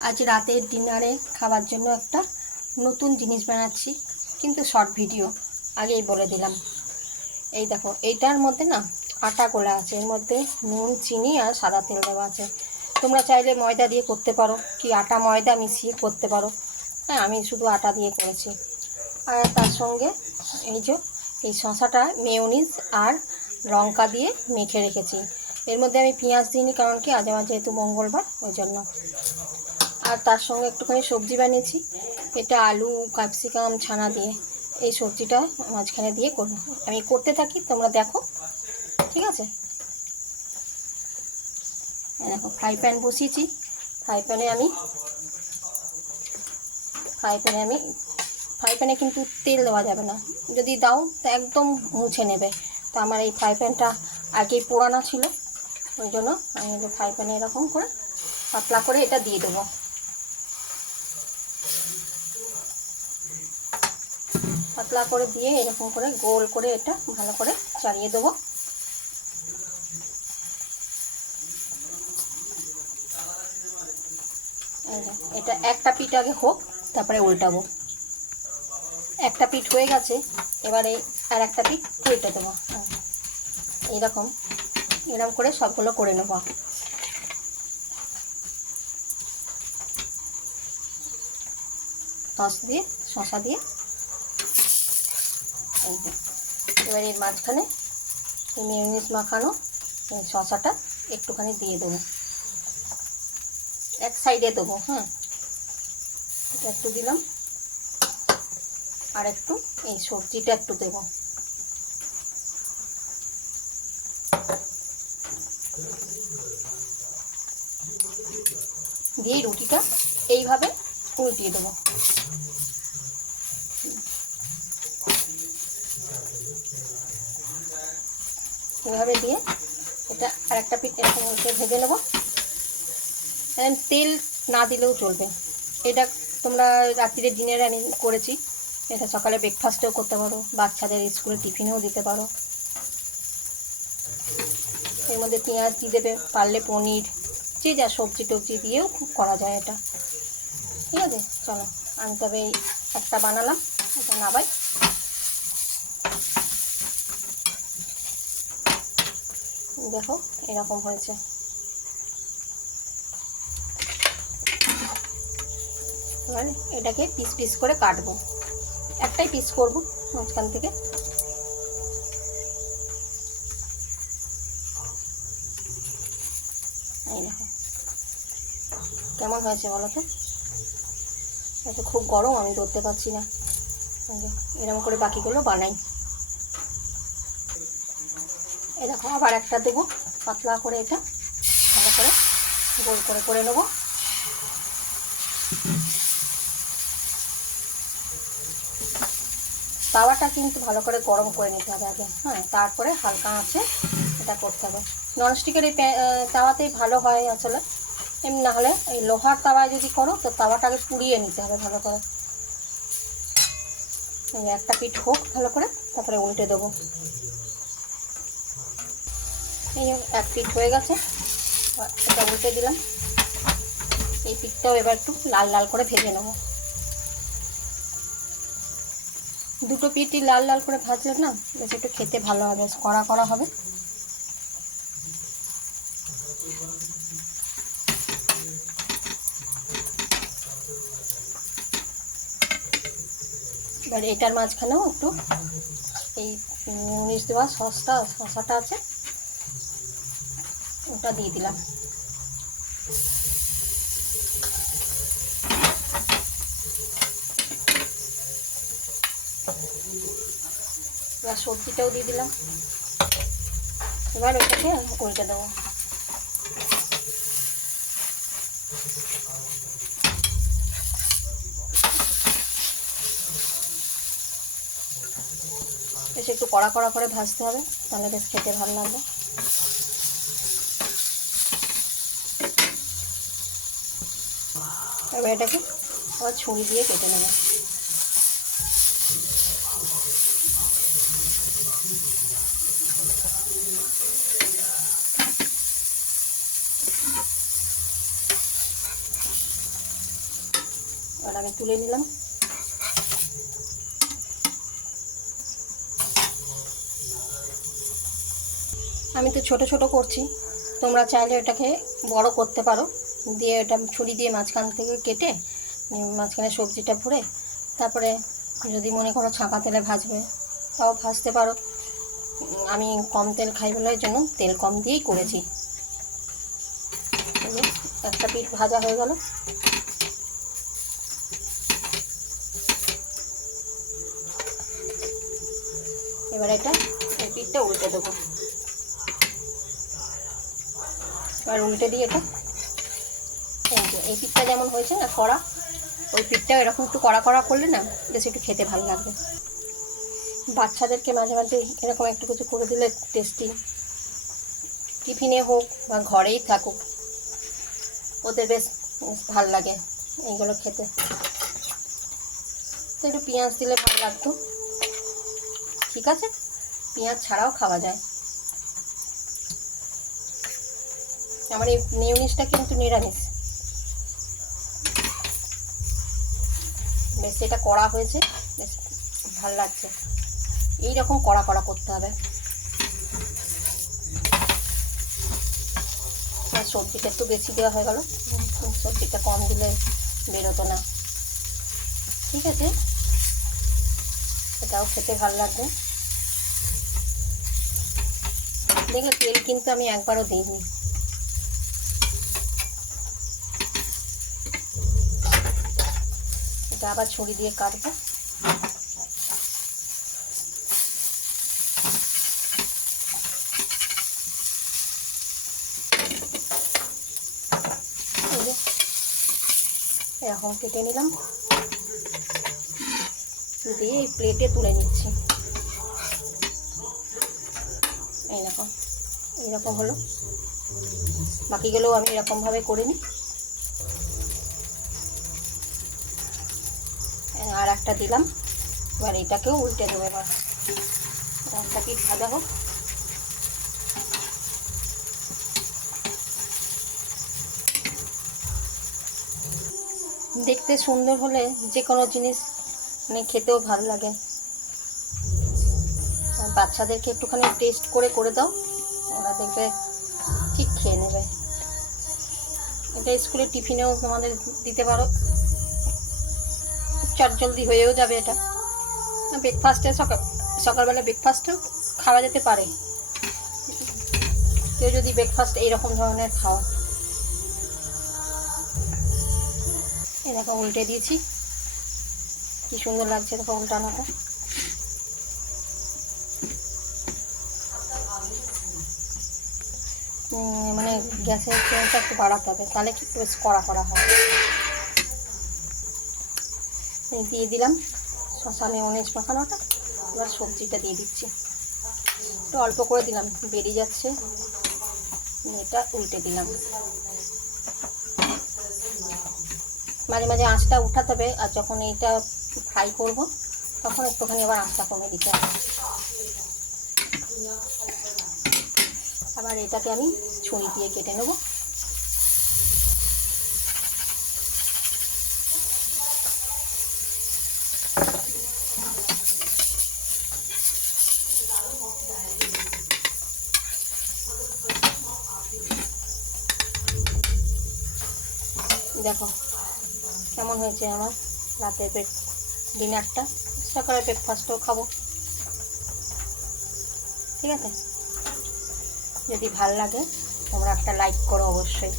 আজ রাতের ডিনারে খাবার জন্য একটা নতুন জিনিস বানাচ্ছি, কিন্তু শর্ট ভিডিও। আগেই বলে দিলাম। এই দেখো, এইটার মধ্যে না আটা গোলা আছে, এর মধ্যে নুন, চিনি আর সাদা তেল দেওয়া আছে। তোমরা চাইলে ময়দা দিয়ে করতে পারো, কি আটা ময়দা মিশিয়ে করতে পারো। হ্যাঁ, আমি শুধু আটা দিয়ে করেছি। আর তার সঙ্গে এই শসাটা মেয়োনিজ আর লঙ্কা দিয়ে মেখে রেখেছি। এর মধ্যে আমি পেঁয়াজ দিইনি, কারণ কি আজ আমার যেহেতু মঙ্গলবার, ওই জন্য। আর তার সঙ্গে একটুখানি সবজি বানিয়েছি, এটা আলু ক্যাপসিকাম ছানা দিয়ে। এই সবজিটা মাঝখানে দিয়ে করবো। আমি করতে থাকি, তোমরা দেখো, ঠিক আছে? দেখো, ফ্রাই বসিয়েছি। ফ্রাই প্যানে কিন্তু তেল দেওয়া যাবে না, যদি দাও তো একদম মুছে নেবে। তো আমার এই ফ্রাই প্যানটা আগেই পোড়ানো ছিল, ওই জন্য আমি ফ্রাই প্যানে এরকম করে পাতলা করে এটা দিয়ে দেবো। পাতলা করে দিয়ে এরকম করে গোল করে এটা ভালো করে চালিয়ে দেবো। এটা একটা পিঠ আগে হোক, তারপরে উল্টাবো। একটা পিঠ হয়ে গেছে, এবারে আর একটা পিঠ উল্টে দেবো। এরকম করে সবগুলো করে নেব। শসা দিয়ে এবার এর মাঝখানে মেয়োনিজ মাখানো শসাটা একটুখানি দিয়ে দেবো, এক সাইডে দেবো। হ্যাঁ, এটা একটু দিলাম, আর একটু এই সবজিটা একটু দেবো। দিয়ে রুটিটা এইভাবে উল্টিয়ে দেবো। এভাবে দিয়ে এটা আর একটা পিঠ এরকম উল্টে ভেজে নেবো। তেল না দিলেও চলবে। এটা তোমরা রাত্রিরে ডিনারে আমি করেছি, এটা সকালে ব্রেকফাস্টেও করতে পারো, বাচ্চাদের স্কুলে টিফিনেও দিতে পারো। এর মধ্যে পেঁয়াজ দিয়ে দেবে, পারলে পনির, যে যা সবজি টবজি দিয়েও খুব করা যায় এটা। ঠিক আছে, চলো আমি তবে একটা বানালাম, এটা নাবাই। দেখো এরকম হয়েছে। এবার এটাকে পিস পিস করে কাটবো, একটাই পিস করবো মাঝখান থেকে। এই দেখো কেমন হয়েছে বলো তো। এটা খুব গরম, আমি ধরতে পারছি না। এরকম করে বাকিগুলো বানাই। এই দেখো আবার একটা দেবো, পাতলা করে এটা ভালো করে গোল করে করে নেবো। তাওয়াটা কিন্তু ভালো করে গরম করে নিতে হবে আগে। হ্যাঁ, তারপরে হালকা আঁচে এটা করতে হবে। ননস্টিকের এই তাওয়াতেই ভালো হয় আসলে। এমনি না হলে এই লোহার তাওয়ায় যদি করো তো তাওয়াটাকে পুড়িয়ে নিতে হবে ভালো করে। একটা পিঠ হোক ভালো করে, তারপরে উল্টে দেবো। এই এক পিঠ হয়ে গেছে, এটা উল্টে দিলাম। এই পিঠটাও এবার একটু লাল লাল করে ভেজে নেবো। দুটো পিঠই লাল লাল করে ভাজলে না বেশ একটু খেতে ভালো হবে, কড়া কড়া হবে। এবার এটার মাঝখানেও একটু এই মেয়োনিজ দেওয়া শসাটা আছে, ওটা দিয়ে দিলাম। এবার সবজিটাও দিয়ে দিলাম। এবার ওটাকে উল্টে দেবো। বেশ একটু কড়া কড়া করে ভাজতে হবে, তাহলে বেশ খেতে ভালো লাগবে। এবার এটাকে আবার ছুরি দিয়ে কেটে নেব। আর আমি তুলে নিলাম। আমি তো ছোট ছোট করছি, তোমরা চাইলে এটাকে বড় করতে পারো, দিয়ে এটা ছুরি দিয়ে মাঝখান থেকে কেটে মাঝখানে সবজিটা ভরে তারপরে যদি মনে করো ছাঁকা তেলে ভাজবে তাও ভাজতে পারো। আমি কম তেল খাই বলে জন্য তেল কম দিয়েই করেছি। একটা পিঠ ভাজা হয়ে গেল। এবার এটা এই পিঠটা উল্টে দেবো। এবার উল্টে দিয়ে এটা এই পিঠটা যেমন হয়েছে না কড়া, ওই পিঠটাও এরকম একটু কড়া কড়া করলে না বেশ একটু খেতে ভালো লাগবে। বাচ্চাদেরকে মাঝে মাঝে এরকম একটু কিছু করে দিলে টেস্টি, টিফিনে হোক বা ঘরেই থাকুক ওদের বেশ ভাল লাগে এইগুলো খেতে। তো একটু পেঁয়াজ দিলে ভালো লাগতো, ঠিক আছে, পেঁয়াজ ছাড়াও খাওয়া যায়। আমার এই মেয়োনিজটা কিন্তু নিরামিষ, বেশ এটা কড়া হয়েছে, বেশ ভালো লাগছে। এইরকম কড়া কড়া করতে হবে। আর সবজিটা একটু বেশি দেওয়া হয়ে গেল, সবজিটা কম দিলে বেরোতো না। ঠিক আছে, এটাও খেতে ভালো লাগবে। দেখলে তেল কিন্তু আমি একবারও দিইনি। এটা আবার ছুরি দিয়ে কাটবো। এরকম কেটে নিলাম, দিয়ে এই প্লেটে তুলে নিচ্ছি। এইরকম হলো, বাকিগুলোও আমি এরকমভাবে করে নিই। আর একটা দিলাম, এবার এটাকেও উল্টে দেবো। এবার একটা পিঠ ভাজা হোক। দেখতে সুন্দর হলে যে কোনো জিনিস মানে খেতেও ভালো লাগে। বাচ্চাদেরকে একটুখানি টেস্ট করে করে দাও, ওরা দেখবে ঠিক খেয়ে নেবে। এটা স্কুলে টিফিনেও তোমাদের দিতে পারো, চটজলদি হয়েও যাবে। এটা ব্রেকফাস্টে সকালবেলা ব্রেকফাস্টেও খাওয়া যেতে পারে। কেউ যদি ব্রেকফাস্ট এইরকম ধরনের খাওয়া। এই দেখো উল্টে দিয়েছি, কি সুন্দর লাগছে দেখো উল্টানোটা। মানে গ্যাসের ফ্লেমটা একটু বাড়াতে হবে, তাহলে কি বেশ কড়া কড়া হয়। দিয়ে দিলাম শসা মেয়োনিজ মাখানোটা। এবার সবজিটা দিয়ে দিচ্ছি, একটু অল্প করে দিলাম, বেরিয়ে যাচ্ছে। এটা উল্টে দিলাম। মাঝে মাঝে আঁচটা উঠাতে হবে, আর যখন এইটা ফ্রাই করব তখন একটুখানি আবার আঁচটা কমে দিতে হবে। আবার এটাকে আমি ছুরি দিয়ে কেটে নেব। দেখো কেমন হয়েছে আমার রাতের ডিনারটা। সকালে ব্রেকফাস্টও খাবো। ঠিক আছে, যদি ভালো লাগে তোমরা একটা লাইক করো অবশ্যই।